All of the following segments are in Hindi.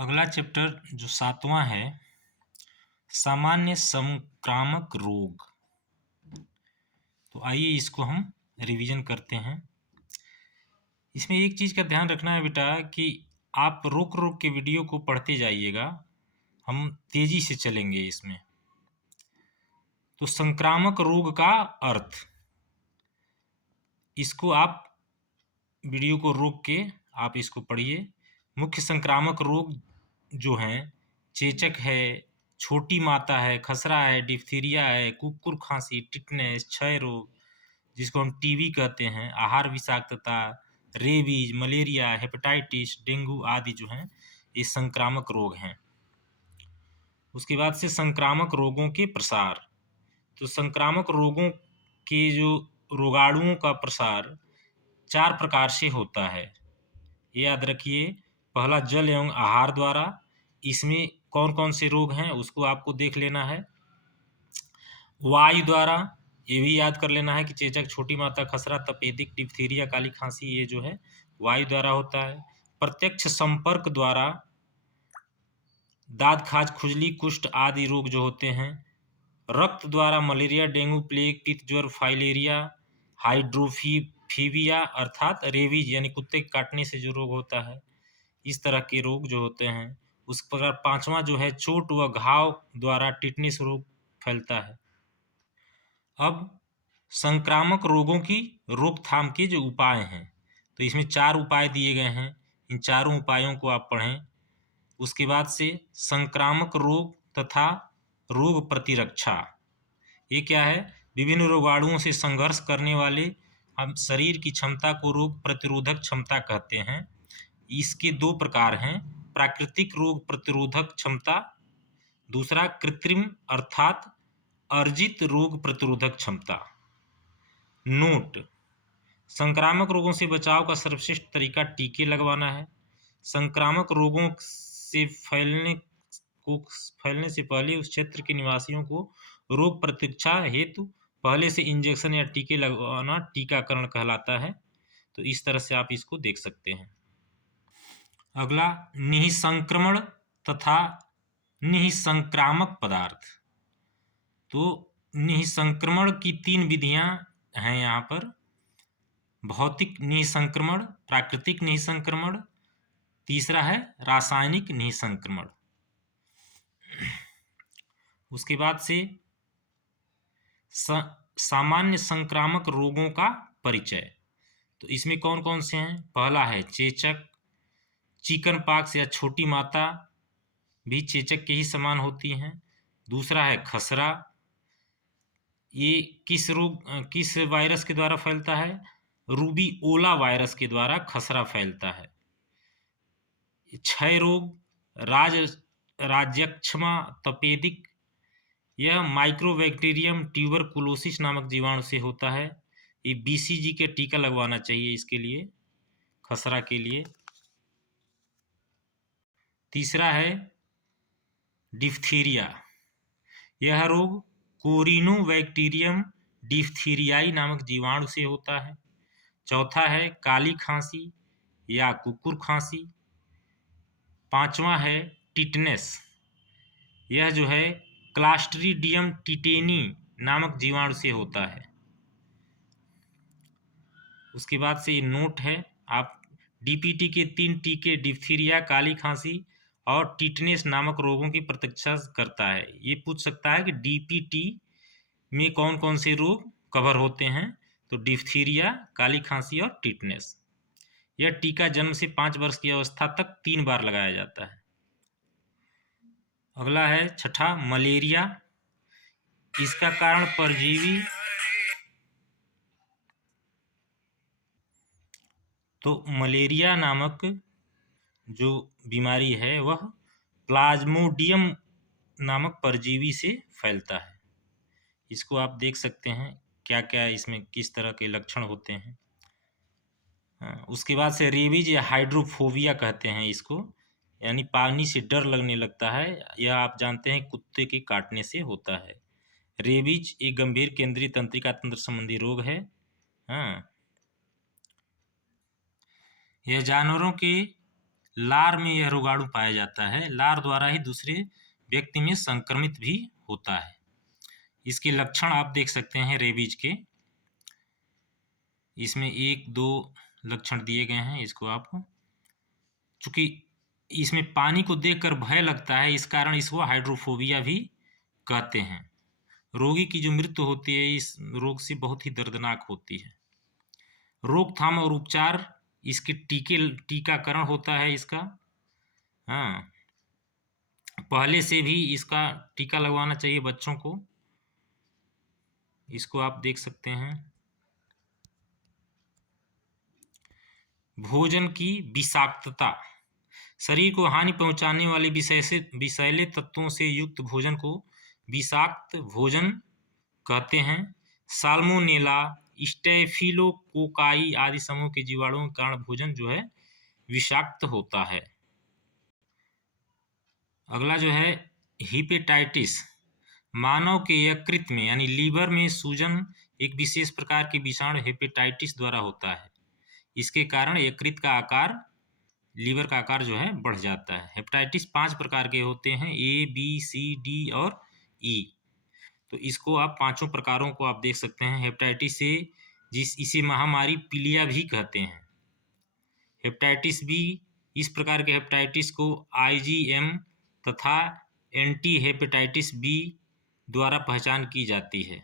अगला चैप्टर जो 7वां है, सामान्य संक्रामक रोग। तो आइए इसको हम रिवीजन करते हैं। इसमें एक चीज़ का ध्यान रखना है बेटा कि आप रोक रोक के वीडियो को पढ़ते जाइएगा, हम तेजी से चलेंगे इसमें। तो संक्रामक रोग का अर्थ, इसको आप वीडियो को रोक के आप इसको पढ़िए। मुख्य संक्रामक रोग जो हैं, चेचक है, छोटी माता है, खसरा है, डिप्थीरिया है, कुकुर खांसी, टिटनेस, क्षय रोग जिसको हम टीबी कहते हैं, आहार विषाक्तता, रेबीज, मलेरिया, हेपेटाइटिस, डेंगू आदि जो हैं ये संक्रामक रोग हैं। उसके बाद से संक्रामक रोगों के प्रसार। तो संक्रामक रोगों के जो रोगाणुओं का प्रसार 4 प्रकार से होता है, ये याद रखिए। पहला जल एवं आहार द्वारा, इसमें कौन कौन से रोग हैं उसको आपको देख लेना है। वायु द्वारा, ये भी याद कर लेना है कि चेचक, छोटी माता, खसरा, तपेदिक, डिप्थीरिया, काली खांसी ये जो है वायु द्वारा होता है। प्रत्यक्ष संपर्क द्वारा, दाद खाज, खुजली, कुष्ठ आदि रोग जो होते हैं। रक्त द्वारा मलेरिया, डेंगू, प्लेग, पित्त ज्वर, फाइलेरिया, हाइड्रोफीबिया अर्थात रेबीज यानी कुत्ते के काटने से जो रोग होता है, इस तरह के रोग जो होते हैं। उस प्रकार 5वां जो है चोट व घाव द्वारा टिटनेस रोग फैलता है। अब संक्रामक रोगों की रोकथाम के जो उपाय हैं, तो इसमें 4 उपाय दिए गए हैं, इन चारों उपायों को आप पढ़ें। उसके बाद से संक्रामक रोग तथा रोग प्रतिरक्षा, ये क्या है? विभिन्न रोगाणुओं से संघर्ष करने वाले हम शरीर की क्षमता को रोग प्रतिरोधक क्षमता कहते हैं। इसके 2 प्रकार हैं, प्राकृतिक रोग प्रतिरोधक क्षमता, दूसरा कृत्रिम अर्थात अर्जित रोग प्रतिरोधक क्षमता। नोट: संक्रामक रोगों से बचाव का सर्वश्रेष्ठ तरीका टीके लगवाना है। संक्रामक रोगों से फैलने से पहले उस क्षेत्र के निवासियों को रोग प्रतिरक्षा हेतु पहले से इंजेक्शन या टीके लगवाना टीकाकरण कहलाता है। तो इस तरह से आप इसको देख सकते हैं। अगला निःसंक्रमण तथा निःसंक्रामक पदार्थ। तो निःसंक्रमण की 3 विधियां हैं यहाँ पर: भौतिक निःसंक्रमण, प्राकृतिक निःसंक्रमण, तीसरा है रासायनिक निःसंक्रमण। उसके बाद से सामान्य संक्रामक रोगों का परिचय। तो इसमें कौन कौन से हैं? पहला है चेचक, चिकन पॉक्स या छोटी माता भी चेचक के ही समान होती हैं। दूसरा है खसरा, ये किस वायरस के द्वारा फैलता है? रूबीओला वायरस के द्वारा खसरा फैलता है। क्षय रोग, राज्यक्षमा तपेदिक, यह माइक्रोबैक्टीरियम ट्यूबरकुलोसिस नामक जीवाणु से होता है। ये बीसीजी के टीका लगवाना चाहिए इसके लिए, खसरा के लिए। तीसरा है डिप्थीरिया, यह रोग कोरिनोबैक्टीरियम डिप्थीरियाई नामक जीवाणु से होता है। चौथा है काली खांसी या कुकुर खांसी। 5वां है टिटनेस, यह जो है क्लास्ट्रीडियम टिटेनी नामक जीवाणु से होता है। उसके बाद से ये नोट है, आप डीपीटी के 3 टीके डिप्थीरिया, काली खांसी और टिटनेस नामक रोगों की प्रतिरक्षा करता है। ये पूछ सकता है कि डीपीटी में कौन कौन से रोग कवर होते हैं? तो डिप्थीरिया, काली खांसी और टिटनेस। यह टीका जन्म से 5 वर्ष की अवस्था तक 3 बार लगाया जाता है। अगला है छठा मलेरिया, इसका कारण परजीवी। तो मलेरिया नामक जो बीमारी है वह प्लाज्मोडियम नामक परजीवी से फैलता है। इसको आप देख सकते हैं क्या क्या इसमें किस तरह के लक्षण होते हैं। उसके बाद से रेबीज या हाइड्रोफोबिया कहते हैं इसको, यानी पानी से डर लगने लगता है। यह आप जानते हैं कुत्ते के काटने से होता है। रेबीज एक गंभीर केंद्रीय तंत्रिका तंत्र संबंधी रोग है। हाँ, यह जानवरों के लार में यह रोगाणु पाया जाता है। लार द्वारा ही दूसरे व्यक्ति में संक्रमित भी होता है। इसके लक्षण आप देख सकते हैं रेबीज के, इसमें 1-2 लक्षण दिए गए हैं। इसको आप, चूंकि इसमें पानी को देखकर भय लगता है, इस कारण इसको हाइड्रोफोबिया भी कहते हैं। रोगी की जो मृत्यु होती है इस रोग से बहुत ही दर्दनाक होती है। रोकथाम और उपचार, इसके टीकाकरण होता है इसका। हाँ, पहले से भी इसका टीका लगवाना चाहिए बच्चों को। इसको आप देख सकते हैं। भोजन की विषाक्तता, शरीर को हानि पहुंचाने वाले विषैले तत्वों से युक्त भोजन को विषाक्त भोजन कहते हैं। साल्मोनेला, स्टेफिलोकोकाई आदि समूह के जीवाणुओं के कारण भोजन जो है विषाक्त होता है। अगला जो है हिपेटाइटिस, मानव के यकृत में यानी लीवर में सूजन एक विशेष प्रकार के विषाणु हेपेटाइटिस द्वारा होता है। इसके कारण यकृत का आकार, लीवर का आकार जो है बढ़ जाता है। हेपेटाइटिस 5 प्रकार के होते हैं, A, B, C, D और E। तो इसको आप पांचों प्रकारों को आप देख सकते हैं। हेपेटाइटिस ए, इसे महामारी पीलिया भी कहते हैं। हेपेटाइटिस बी, इस प्रकार के हेपेटाइटिस को IgM तथा एंटी हेपेटाइटिस बी द्वारा पहचान की जाती है।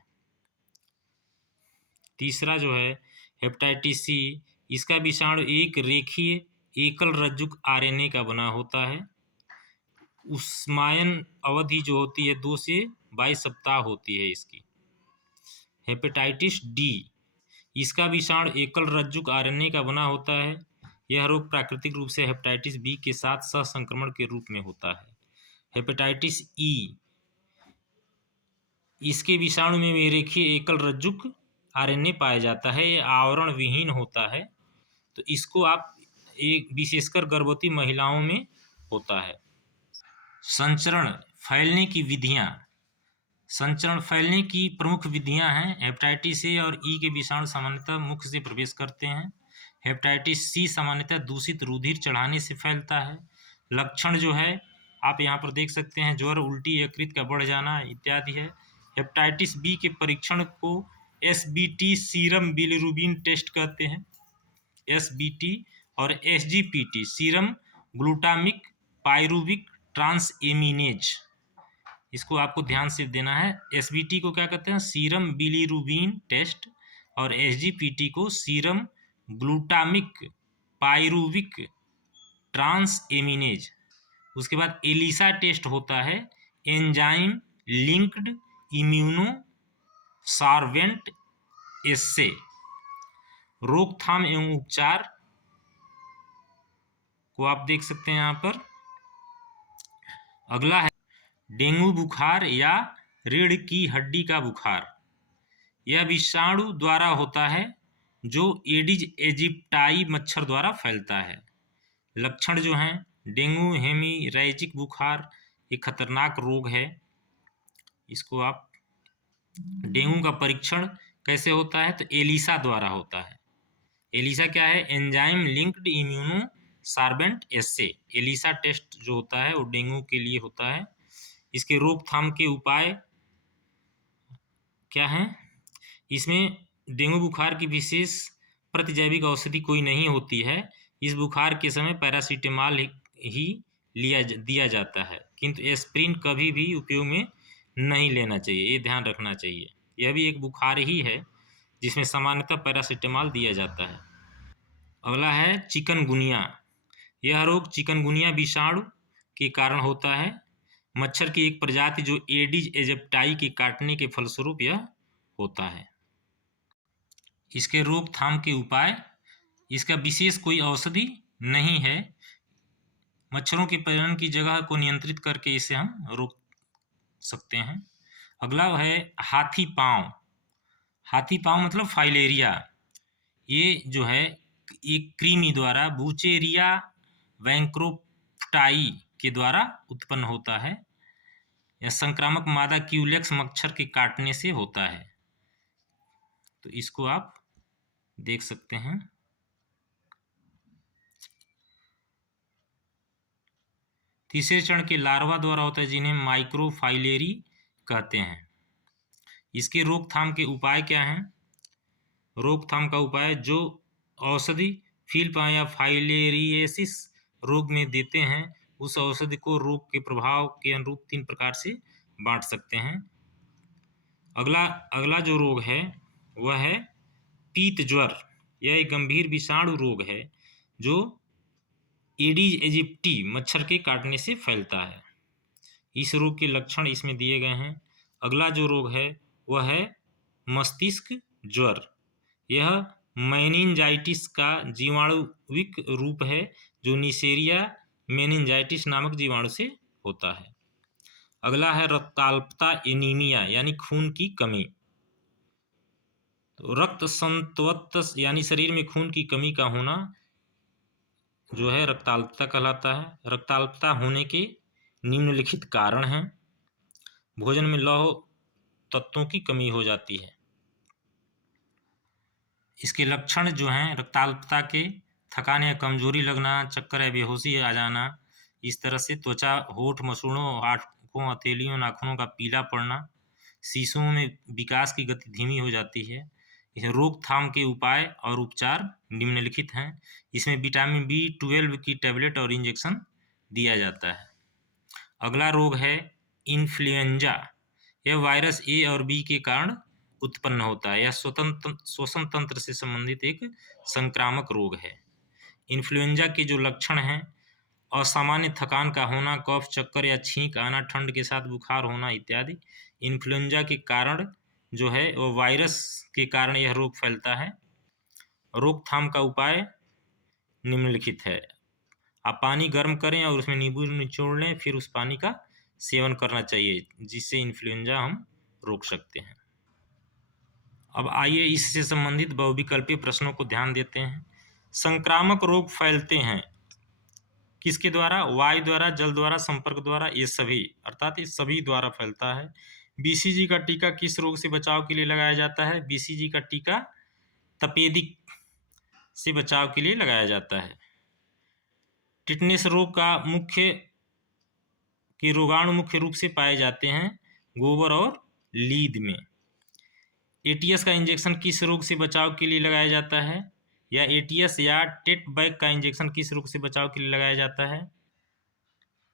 तीसरा जो है हेपेटाइटिस सी, इसका विषाणु एक रेखीय एकल रज्जुक RNA का बना होता है। उष्मायन अवधि जो होती है 2 से 22 सप्ताह होती है इसकी। हेपेटाइटिस डी, इसका विषाणु एकल रज्जुक RNA का बना होता है। यह रोग प्राकृतिक रूप से हेपेटाइटिस बी के साथ सहसंक्रमण के रूप में होता है। हेपेटाइटिस ई, इसके विषाणु में रेखीय एकल रज्जुक RNA पाया जाता है। यह आवरण विहीन होता है। तो इसको आप एक विशेषकर गर्भवती महिलाओं में होता है। संचरण फैलने की विधियां, संचरण फैलने की प्रमुख विधियां हैं। हेपेटाइटिस ए और ई के विषाणु सामान्यतः मुख से प्रवेश करते हैं। हेपेटाइटिस सी सामान्यतः दूषित रुधिर चढ़ाने से फैलता है। लक्षण जो है आप यहाँ पर देख सकते हैं, ज्वर, उल्टी, यकृत का बढ़ जाना इत्यादि है। हेपेटाइटिस बी के परीक्षण को SBT सीरम बिलिरुबिन टेस्ट कहते हैं। SBT और SGPT serum glutamic pyruvic transaminase, इसको आपको ध्यान से देना है। SBT को क्या कहते हैं? सीरम बिलिरुबिन टेस्ट, और SGPT को सीरम ग्लूटामिक पाइरुविक ट्रांसएमिनेज। उसके बाद एलिसा टेस्ट होता है, एंजाइम लिंक्ड इम्यूनो सार्वेंट एस्से। रोकथाम एवं उपचार को आप देख सकते हैं यहाँ पर। अगला है डेंगू बुखार या रीढ़ की हड्डी का बुखार। यह विषाणु द्वारा होता है जो एडिज एजिप्टाई मच्छर द्वारा फैलता है। लक्षण जो हैं, डेंगू हेमीरैजिक बुखार एक खतरनाक रोग है। इसको आप, डेंगू का परीक्षण कैसे होता है? तो एलिसा द्वारा होता है। एलिसा क्या है? एंजाइम लिंक्ड इम्यूनो सार्वेंट एस्से। एलिसा टेस्ट जो होता है वो डेंगू के लिए होता है। इसके रोकथाम के उपाय क्या हैं? इसमें डेंगू बुखार की विशेष प्रतिजैविक औषधि कोई नहीं होती है। इस बुखार के समय पैरासीटामॉल ही दिया जाता है, किंतु एस्प्रिन कभी भी उपयोग में नहीं लेना चाहिए, ये ध्यान रखना चाहिए। यह भी एक बुखार ही है जिसमें सामान्यतः पैरासीटामॉल दिया जाता है। अगला है चिकनगुनिया। यह रोग चिकनगुनिया विषाणु के कारण होता है। मच्छर की एक प्रजाति जो एडिज एजिप्टाई के काटने के फलस्वरूप यह होता है। इसके रोकथाम के उपाय, इसका विशेष कोई औषधि नहीं है। मच्छरों के प्रजनन की जगह को नियंत्रित करके इसे हम रोक सकते हैं। अगला है हाथी पांव। हाथी पांव मतलब फाइलेरिया। ये जो है एक कृमि द्वारा बूचेरिया वैंक्रोप्टाई के द्वारा उत्पन्न होता है। यह संक्रामक मादा क्यूलेक्स मच्छर के काटने से होता है। तो इसको आप देख सकते हैं। तीसरे चरण के लार्वा द्वारा होता है जिन्हें माइक्रोफाइलेरी कहते हैं। इसके रोकथाम के उपाय क्या हैं? रोकथाम का उपाय, जो औषधि फील्ड या फाइलेरियसिस रोग में देते हैं उस औषधि को रोग के प्रभाव के अनुरूप 3 प्रकार से बांट सकते हैं। अगला जो रोग है वह है पीत ज्वर। यह एक गंभीर विषाणु रोग है जो एडीज एजिप्टी मच्छर के काटने से फैलता है। इस रोग के लक्षण इसमें दिए गए हैं। अगला जो रोग है वह है मस्तिष्क ज्वर। यह मेनिंजाइटिस का जीवाणुविक रूप है जो नीसेरिया मेनिंजाइटिस नामक जीवाणु से होता है। अगला है रक्ताल्पता एनीमिया यानी खून की कमी। तो रक्त संतवत यानी शरीर में खून की कमी का होना जो है रक्ताल्पता कहलाता है। रक्ताल्पता होने के निम्नलिखित कारण हैं। भोजन में लौह तत्वों की कमी हो जाती है। इसके लक्षण जो हैं रक्ताल्पता के, थकान या कमजोरी लगना, चक्कर या बेहोशी आ जाना, इस तरह से त्वचा, होठ, मसूड़ों, आंखों, हथेलियों, नाखूनों का पीला पड़ना, शीशों में विकास की गति धीमी हो जाती है। रोकथाम के उपाय और उपचार निम्नलिखित हैं। इसमें विटामिन B12 की टैबलेट और इंजेक्शन दिया जाता है। अगला रोग है इन्फ्लुएंजा। यह वायरस ए और बी के कारण उत्पन्न होता है। यह श्वसन तंत्र से संबंधित एक संक्रामक रोग है। इन्फ्लुएंजा के जो लक्षण हैं, असामान्य थकान का होना, कफ, चक्कर या छींक आना, ठंड के साथ बुखार होना इत्यादि। इन्फ्लुएंजा के कारण जो है वो वायरस के कारण यह रोग फैलता है। रोकथाम का उपाय निम्नलिखित है। आप पानी गर्म करें और उसमें नींबू निचोड़ लें, फिर उस पानी का सेवन करना चाहिए, जिससे इन्फ्लुएंजा हम रोक सकते हैं। अब आइए इससे संबंधित बहुविकल्पीय प्रश्नों को ध्यान देते हैं। संक्रामक रोग फैलते हैं किसके द्वारा? वायु द्वारा, जल द्वारा, संपर्क द्वारा, ये सभी, अर्थात ये सभी द्वारा फैलता है। बीसीजी का टीका किस रोग से बचाव के लिए लगाया जाता है? बीसीजी का टीका तपेदिक से बचाव के लिए लगाया जाता है। टिटनेस रोग के रोगाणु मुख्य रूप से पाए जाते हैं गोबर और लीद में। एटीएस का इंजेक्शन किस रोग से बचाव के लिए लगाया जाता है? या एटीएस या टेटबैक का इंजेक्शन किस रोग से बचाव के लिए लगाया जाता है?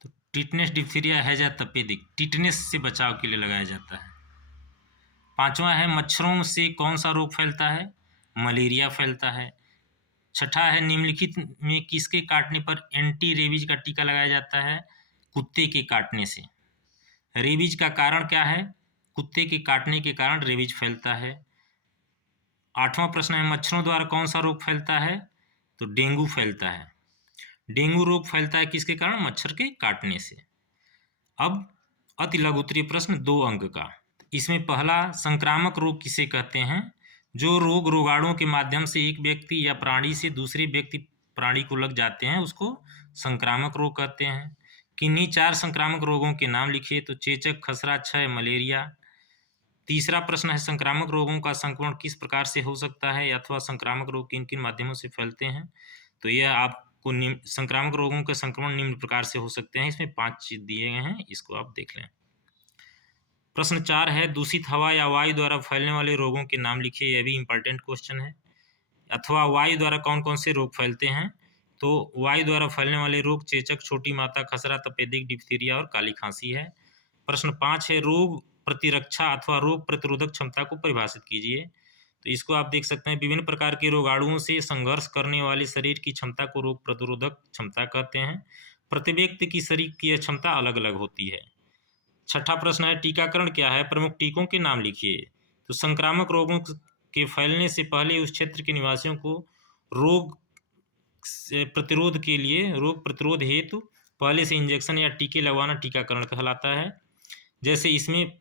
तो टिटनेस, डिप्थीरिया, हैजा, तपेदिक, टिटनेस से बचाव के लिए लगाया जाता है। 5वां है मच्छरों से कौन सा रोग फैलता है? मलेरिया फैलता है। 6ठा है निम्नलिखित में किसके काटने पर एंटी रेबीज का टीका लगाया जाता है? कुत्ते के काटने से। रेबीज का कारण क्या है? कुत्ते के काटने के कारण रेबीज फैलता है। 8वां प्रश्न है मच्छरों द्वारा कौन सा रोग फैलता है? तो डेंगू फैलता है। डेंगू रोग फैलता है किसके कारण? मच्छर के काटने से। अब अति लघु उत्तरीय प्रश्न 2 अंक का। इसमें पहला, संक्रामक रोग किसे कहते हैं? जो रोग रोगाणुओं के माध्यम से एक व्यक्ति या प्राणी से दूसरे व्यक्ति प्राणी को लग जाते हैं उसको संक्रामक रोग कहते हैं। किन्हीं 4 संक्रामक रोगों के नाम लिखिए। तो चेचक, खसरा, क्षय, मलेरिया। तीसरा प्रश्न है संक्रामक रोगों का संक्रमण किस प्रकार से हो सकता है अथवा संक्रामक रोग किन किन माध्यमों से फैलते हैं? तो यह आपको संक्रामक रोगों के संक्रमण निम्न प्रकार से हो सकते हैं। इसमें 5 चीज दिए गए हैं, इसको आप देख लें। प्रश्न 4 है दूषित हवा या वायु द्वारा फैलने वाले रोगों के नाम लिखिए। यह भी इंपॉर्टेंट क्वेश्चन है। अथवा वायु द्वारा कौन कौन से रोग फैलते हैं? तो वायु द्वारा फैलने वाले रोग चेचक, छोटी माता, खसरा, तपेदिक, डिप्थीरिया और काली खांसी है। प्रश्न 5 है रोग प्रतिरक्षा अथवा रोग प्रतिरोधक क्षमता को परिभाषित कीजिए। तो इसको आप देख सकते हैं, विभिन्न प्रकार के रोगाणुओं से संघर्ष करने वाले शरीर की क्षमता को रोग प्रतिरोधक क्षमता कहते हैं। प्रति व्यक्ति की शरीर की यह क्षमता अलग अलग होती है। 6ठा प्रश्न है टीकाकरण क्या है? प्रमुख टीकों के नाम लिखिए। तो संक्रामक रोगों के फैलने से पहले उस क्षेत्र के निवासियों को रोग प्रतिरोध हेतु पहले से इंजेक्शन या टीके लगवाना टीकाकरण कहलाता है। जैसे इसमें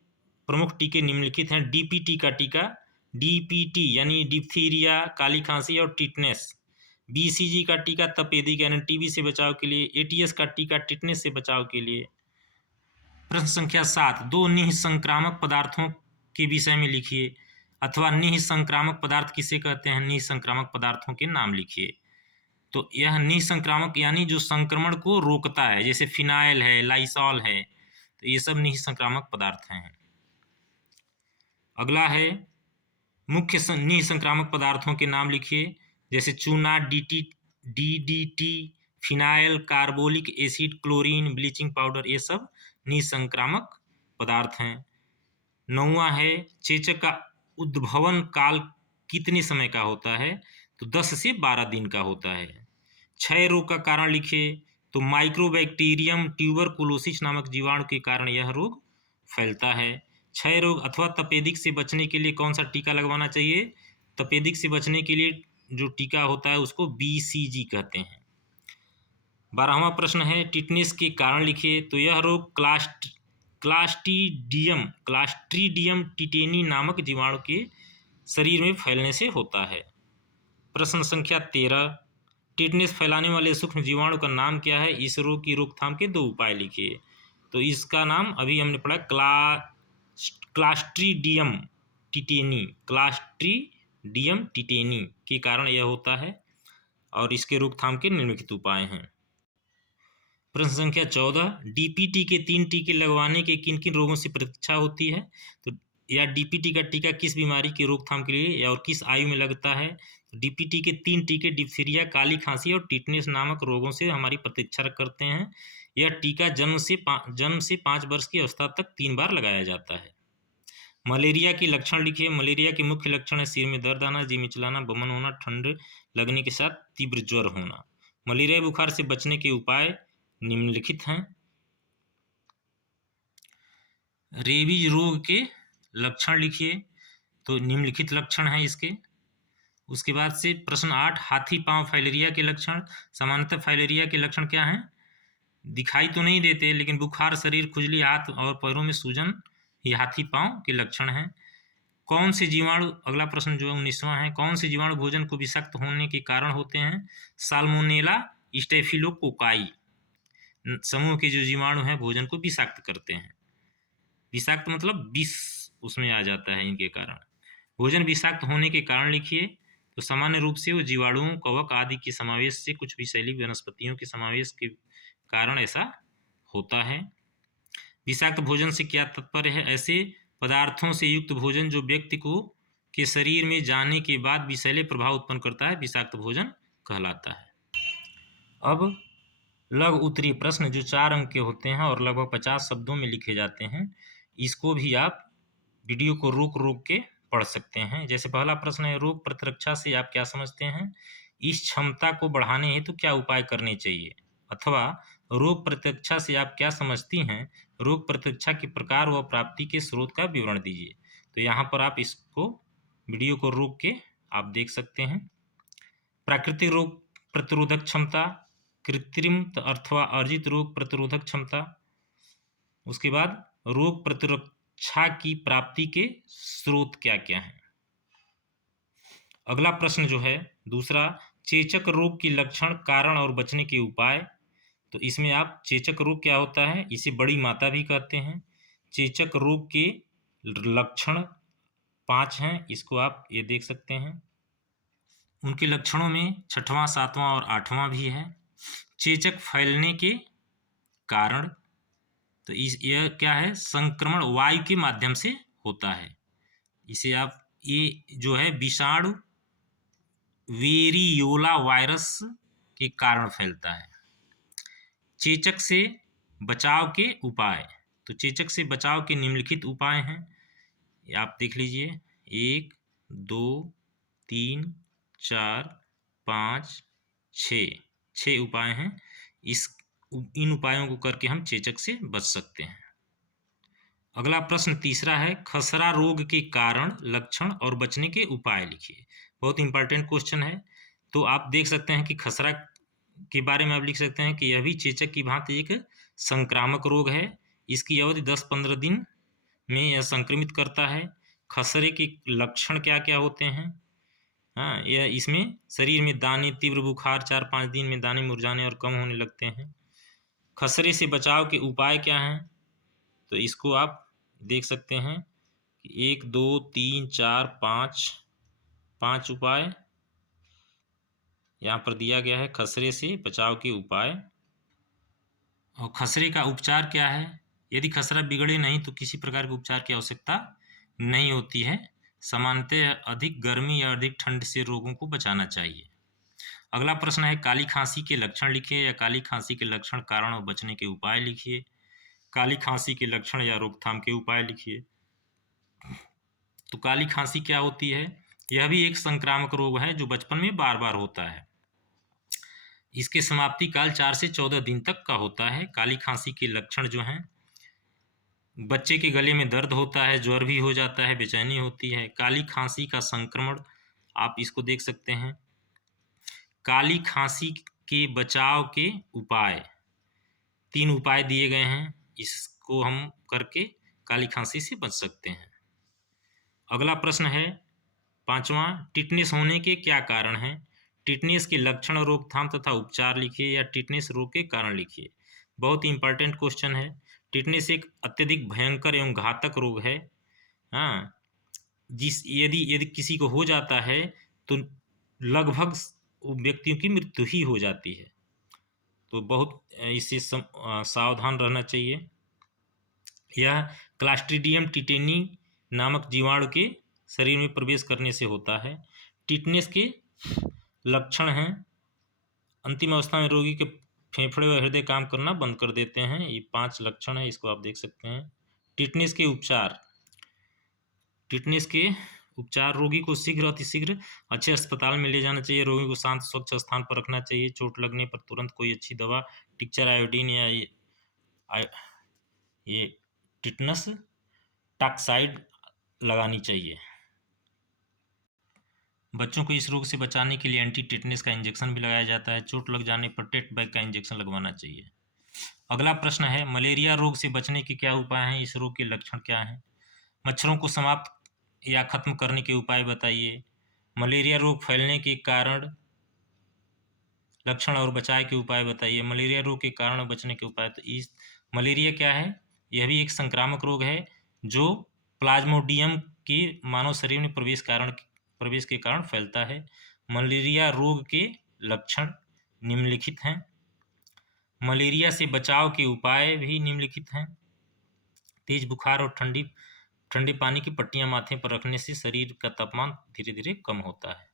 प्रमुख टीके निम्नलिखित हैं। डीपीटी का टीका, डीपीटी यानी डिप्थीरिया, काली खांसी और टिटनेस। बीसीजी का टीका तपेदिक यानी टीबी से बचाव के लिए। एटीएस का टीका टिटनेस से बचाव के लिए। प्रश्न संख्या 7, 2 निःसंक्रामक पदार्थों के विषय में लिखिए। अथवा निःसंक्रामक पदार्थ किसे कहते हैं? निःसंक्रामक पदार्थों के नाम लिखिए। तो यह निसंक्रामक यानी जो संक्रमण को रोकता है, जैसे फिनाइल है, लाइसॉल है, तो ये सब निसंक्रामक पदार्थ हैं। अगला है मुख्य निसंक्रामक पदार्थों के नाम लिखिए, जैसे चूना, DDT, phenyl, carbolic acid, chlorine, bleaching powder, ये सब निसंक्रामक पदार्थ हैं। 9वां है चेचक का उद्भवन काल कितने समय का होता है, तो 10 से 12 दिन का होता है। क्षय रोग का कारण लिखिए, तो माइक्रोबैक्टीरियम ट्यूबरकुलोसिस नामक जीवाणु के कारण यह रोग फैलता है। क्षय रोग अथवा तपेदिक से बचने के लिए कौन सा टीका लगवाना चाहिए, तपेदिक से बचने के लिए जो टीका होता है उसको BCG कहते हैं। 12वां प्रश्न है टिटनेस के कारण लिखिए, तो यह रोग क्लास्ट्रीडियम टिटेनी नामक जीवाणु के शरीर में फैलने से होता है। प्रश्न संख्या 13, टिटनेस फैलाने वाले सूक्ष्म जीवाणु का नाम क्या है, इस रोग की रोकथाम के 2 उपाय लिखिए। तो इसका नाम अभी हमने पढ़ा क्लास्ट्रीडियम टिटेनी के कारण यह होता है और इसके रोकथाम के निम्नलिखित उपाय हैं। प्रश्न संख्या 14, DPT के 3 टीके लगवाने के किन किन रोगों से प्रतीक्षा होती है, तो या DPT का टीका किस बीमारी की रोकथाम के लिए या और किस आयु में लगता है। DPT के 3 टीके डिप्थीरिया, काली खांसी और टिटनेस नामक रोगों से हमारी प्रतीक्षा करते हैं। यह टीका जन्म से 5 वर्ष की अवस्था तक 3 बार लगाया जाता है। मलेरिया के लक्षण लिखिए, मलेरिया के मुख्य लक्षण है सिर में दर्द आना, जी मिचलाना, बमन होना, ठंड लगने के साथ तीव्र ज्वर होना। मलेरिया बुखार से बचने के उपाय निम्नलिखित हैं। रेबीज रोग के लक्षण लिखिए, तो निम्नलिखित लक्षण हैं इसके। उसके बाद से प्रश्न 8, हाथी पांव फाइलेरिया के लक्षण। सामान्यतः फाइलेरिया के लक्षण क्या हैं, दिखाई तो नहीं देते लेकिन बुखार, शरीर खुजली, हाथ और पैरों में सूजन, ये हाथी पांव के लक्षण हैं। कौन से जीवाणु, अगला प्रश्न जो 19वां है, कौन से जीवाणु भोजन को विषाक्त होने के कारण होते हैं। साल्मोनेला, स्टेफिलोकोकाई समूह के जो जीवाणु हैं भोजन को विषाक्त करते हैं। विषाक्त मतलब विष उसमें आ जाता है इनके कारण। भोजन विषाक्त होने के कारण लिखिए, तो सामान्य रूप से वो जीवाणुओं, कवक आदि के समावेश से, कुछ विषैली वनस्पतियों के समावेश के कारण ऐसा होता है। विषाक्त भोजन से क्या तात्पर्य है, ऐसे पदार्थों से युक्त भोजन जो व्यक्ति को के शरीर में जाने के बाद विषैले प्रभाव उत्पन्न करता है, विषाक्त भोजन कहलाता है। अब लघु उत्तरीय प्रश्न जो 4 अंक के होते हैं और लगभग 50 शब्दों में लिखे जाते हैं, इसको भी आप वीडियो को रोक रोक के पढ़ सकते हैं। जैसे पहला प्रश्न है, रोग प्रतिरक्षा से आप क्या समझते हैं, इस क्षमता को बढ़ाने हेतु क्या उपाय करने चाहिए। अथवा रोग प्रतिरक्षा से आप क्या समझती हैं, रोग प्रतिरक्षा के प्रकार व प्राप्ति के स्रोत का विवरण दीजिए। तो यहाँ पर आप इसको वीडियो को रोक के आप देख सकते हैं। प्राकृतिक रोग प्रतिरोधक क्षमता, कृत्रिम अथवा अर्जित रोग प्रतिरोधक क्षमता। उसके बाद रोग प्रतिरक्षा की प्राप्ति के स्रोत क्या क्या हैं। अगला प्रश्न जो है दूसरा, चेचक रोग की लक्षण, कारण और बचने के उपाय। तो इसमें आप चेचक रोग क्या होता है, इसे बड़ी माता भी कहते हैं। चेचक रोग के लक्षण 5 हैं, इसको आप ये देख सकते हैं। उनके लक्षणों में 6वां, 7वां और 8वां भी है। चेचक फैलने के कारण, तो यह क्या है, संक्रमण वायु के माध्यम से होता है। इसे आप, ये जो है विषाणु वेरियोला वायरस के कारण फैलता है। चेचक से बचाव के उपाय, तो चेचक से बचाव के निम्नलिखित उपाय हैं, आप देख लीजिए। 1, 2, 3, 4, 5, 6 उपाय हैं। इन उपायों को करके हम चेचक से बच सकते हैं। अगला प्रश्न तीसरा है, खसरा रोग के कारण, लक्षण और बचने के उपाय लिखिए। बहुत इंपॉर्टेंट क्वेश्चन है। तो आप देख सकते हैं कि खसरा के बारे में आप लिख सकते हैं कि यह भी चेचक की भांति एक संक्रामक रोग है। इसकी अवधि 10-15 दिन में यह संक्रमित करता है। खसरे के लक्षण क्या क्या होते हैं, हाँ, यह इसमें शरीर में दाने, तीव्र बुखार, 4-5 दिन में दाने मुरझाने और कम होने लगते हैं। खसरे से बचाव के उपाय क्या हैं, तो इसको आप देख सकते हैं कि 1, 2, 3, 4, 5 उपाय। यहाँ पर दिया गया है खसरे से बचाव के उपाय। और खसरे का उपचार क्या है? यदि खसरा बिगड़े नहीं तो किसी प्रकार के उपचार की आवश्यकता नहीं होती है। सामान्यतः अधिक गर्मी या अधिक ठंड से रोगों को बचाना चाहिए। अगला प्रश्न है काली खांसी के लक्षण लिखिए या काली खांसी के लक्षण, कारण और बचने के उपाय लिखिए। काली खांसी के लक्षण या रोकथाम के उपाय लिखिए। तो काली खांसी क्या होती है? यह भी एक संक्रामक रोग है जो बचपन में बार बार होता है। इसके समाप्ति काल 4 से 14 दिन तक का होता है। काली खांसी के लक्षण जो हैं, बच्चे के गले में दर्द होता है, ज्वर भी हो जाता है, बेचैनी होती है। काली खांसी का संक्रमण, आप इसको देख सकते हैं। काली खांसी के बचाव के उपाय, 3 उपाय दिए गए हैं, इसको हम करके काली खांसी से बच सकते हैं। अगला प्रश्न है 5वां, टिटनेस होने के क्या कारण हैं? टिटनेस के लक्षण, रोकथाम तथा उपचार लिखिए या टिटनेस रोग के कारण लिखिए। बहुत ही इंपॉर्टेंट क्वेश्चन है। टिटनेस एक अत्यधिक भयंकर एवं घातक रोग है। हाँ, यदि यदि किसी को हो जाता है तो लगभग व्यक्तियों की मृत्यु ही हो जाती है। तो बहुत इससे सावधान रहना चाहिए। यह क्लास्ट्रीडियम टिटेनी नामक जीवाणु के शरीर में प्रवेश करने से होता है। टिटनेस के लक्षण हैं, अंतिम अवस्था में रोगी के फेफड़े व हृदय काम करना बंद कर देते हैं। ये 5 लक्षण है, इसको आप देख सकते हैं। टिटनेस के उपचार, टिटनेस के उपचार, रोगी को शीघ्र अतिशीघ्र अच्छे अस्पताल में ले जाना चाहिए। रोगी को शांत स्वच्छ स्थान पर रखना चाहिए। चोट लगने पर तुरंत कोई अच्छी दवा, टिक्चर आयोडीन या ये टिटनस टॉक्साइड लगानी चाहिए। बच्चों को इस रोग से बचाने के लिए एंटी टिटनेस का इंजेक्शन भी लगाया जाता है। चोट लग जाने पर टेट बैग का इंजेक्शन लगवाना चाहिए। अगला प्रश्न है मलेरिया रोग से बचने के क्या उपाय हैं? इस रोग के लक्षण क्या हैं? मच्छरों को समाप्त या खत्म करने के उपाय बताइए। मलेरिया रोग फैलने के कारण, लक्षण और बचाव के उपाय बताइए। मलेरिया रोग के कारण और बचने के उपाय। तो इस मलेरिया क्या है? यह भी एक संक्रामक रोग है जो प्लाज्मोडियम के मानव शरीर में प्रवेश के कारण फैलता है। मलेरिया रोग के लक्षण निम्नलिखित हैं। मलेरिया से बचाव के उपाय भी निम्नलिखित हैं। तेज बुखार और ठंडे पानी की पट्टियां माथे पर रखने से शरीर का तापमान धीरे धीरे कम होता है।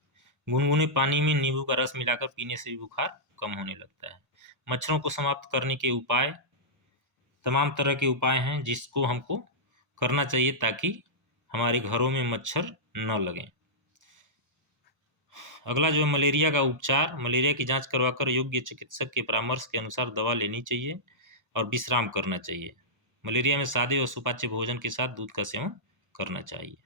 गुनगुने पानी में नींबू का रस मिलाकर पीने से भी बुखार कम होने लगता है। मच्छरों को समाप्त करने के उपाय, तमाम तरह के उपाय हैं जिसको हमको करना चाहिए ताकि हमारे घरों में मच्छर न लगें। अगला जो है मलेरिया का उपचार, मलेरिया की जांच करवाकर योग्य चिकित्सक के परामर्श के अनुसार दवा लेनी चाहिए और विश्राम करना चाहिए। मलेरिया में सादे और सुपाच्य भोजन के साथ दूध का सेवन करना चाहिए।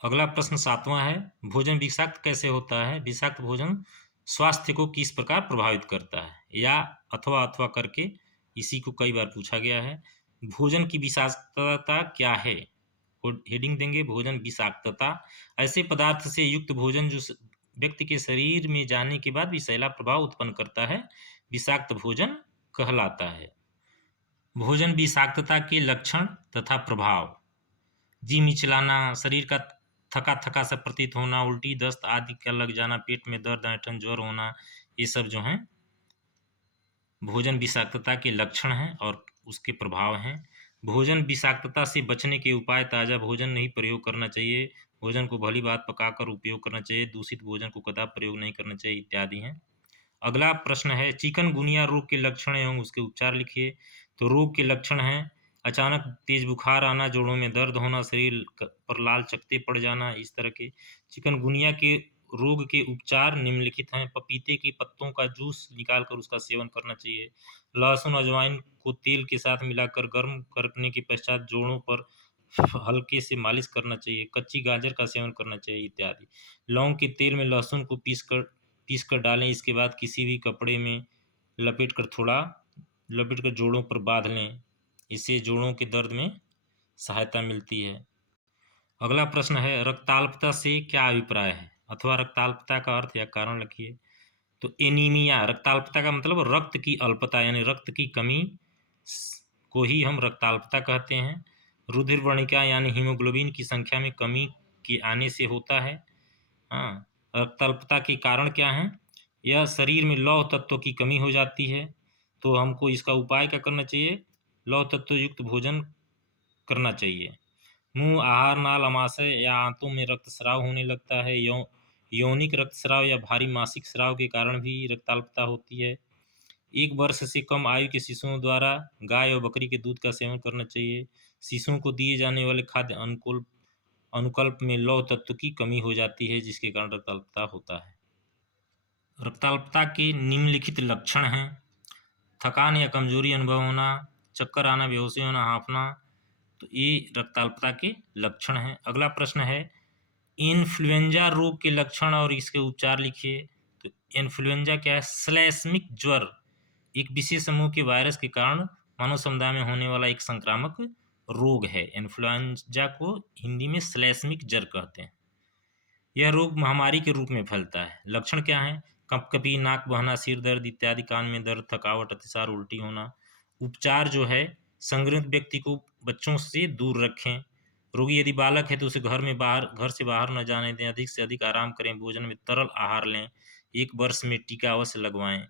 अगला प्रश्न 7वां है भोजन विषाक्त कैसे होता है? विषाक्त भोजन स्वास्थ्य को किस प्रकार प्रभावित करता है? या अथवा करके इसी को कई बार पूछा गया है। भोजन की विषाक्तता क्या है? हेडिंग देंगे भोजन विषाक्तता, ऐसे पदार्थ से युक्त भोजन जो व्यक्ति के शरीर में जाने के बाद विषैला प्रभाव उत्पन्न करता है, विषाक्त भोजन कहलाता है। भोजन विषाक्तता के लक्षण तथा प्रभाव, जी मिचलाना, शरीर का थका थका सा प्रतीत होना, उल्टी दस्त आदि का लग जाना, पेट में दर्द, ऐंठन, ज्वर होना, ये सब जो हैं भोजन विषाक्तता के लक्षण हैं और उसके प्रभाव हैं। भोजन विषाक्तता से बचने के उपाय, ताज़ा भोजन नहीं प्रयोग करना चाहिए, भोजन को भली बात पकाकर उपयोग करना चाहिए, दूषित भोजन को कदापि प्रयोग नहीं करना चाहिए इत्यादि हैं। अगला प्रश्न है चिकनगुनिया रोग के लक्षण एवं उसके उपचार लिखिए। तो रोग के लक्षण हैं अचानक तेज बुखार आना, जोड़ों में दर्द होना, शरीर पर लाल चकत्ते पड़ जाना, इस तरह के। चिकनगुनिया के रोग के उपचार निम्नलिखित हैं। पपीते के पत्तों का जूस निकालकर उसका सेवन करना चाहिए। लहसुन अजवाइन को तेल के साथ मिलाकर गर्म करने के पश्चात जोड़ों पर हल्के से मालिश करना चाहिए। कच्ची गाजर का सेवन करना चाहिए इत्यादि। लौंग के तेल में लहसुन को पीस कर डालें। इसके बाद किसी भी कपड़े में लपेट कर जोड़ों पर बांध लें। इससे जोड़ों के दर्द में सहायता मिलती है। अगला प्रश्न है रक्ताल्पता से क्या अभिप्राय है? अथवा रक्ताल्पता का अर्थ या कारण लिखिए। तो एनीमिया, रक्ताल्पता का मतलब रक्त की अल्पता यानी रक्त की कमी को ही हम रक्ताल्पता कहते हैं। रुधिर वर्णिका यानी हीमोग्लोबिन की संख्या में कमी के आने से होता है। हाँ, रक्त अल्पता के कारण क्या हैं? यह शरीर में लौह तत्व की कमी हो जाती है, तो हमको इसका उपाय क्या करना चाहिए? लौह तत्व युक्त भोजन करना चाहिए। मुँह, आहार नाल, अमाशय या आंतों में रक्तस्राव होने लगता है। यौनिक रक्तस्राव या भारी मासिक स्राव के कारण भी रक्ताल्पता होती है। 1 वर्ष से कम आयु के शिशुओं द्वारा गाय और बकरी के दूध का सेवन करना चाहिए। शिशुओं को दिए जाने वाले खाद्य अनुकल्प में लौह तत्व की कमी हो जाती है, जिसके कारण रक्ताल्पता होता है। रक्ताल्पता के निम्नलिखित लक्षण हैं: थकान या कमजोरी अनुभव होना, चक्कर आना, बेहोशी होना, हाँफना, तो ये रक्ताल्पता के लक्षण हैं। अगला प्रश्न है, इन्फ्लुएंजा रोग के लक्षण और इसके उपचार लिखिए। तो इन्फ्लुएंजा क्या है? श्लेष्मिक ज्वर, एक विशेष समूह के वायरस के कारण मानव समुदाय में होने वाला एक संक्रामक रोग है। इन्फ्लुएंजा को हिंदी में श्लेष्मिक ज्वर कहते हैं। यह रोग महामारी के रूप में फैलता है। लक्षण क्या है? कँपकपी, नाक बहना, सिर दर्द इत्यादि, कान में दर्द, थकावट, अतिसार, उल्टी होना। उपचार जो है, संक्रमित व्यक्ति को बच्चों से दूर रखें। रोगी यदि बालक है तो उसे घर से बाहर न जाने दें। अधिक से अधिक आराम करें। भोजन में तरल आहार लें। 1 वर्ष में टीका अवश्य लगवाएं।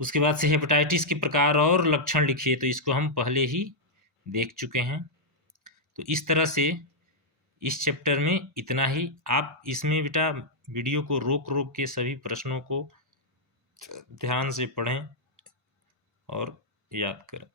उसके बाद से हेपेटाइटिस के प्रकार और लक्षण लिखिए। तो इसको हम पहले ही देख चुके हैं। तो इस तरह से इस चैप्टर में इतना ही। आप इसमें बेटा वीडियो को रोक रोक के सभी प्रश्नों को ध्यान से पढ़ें और याद करें।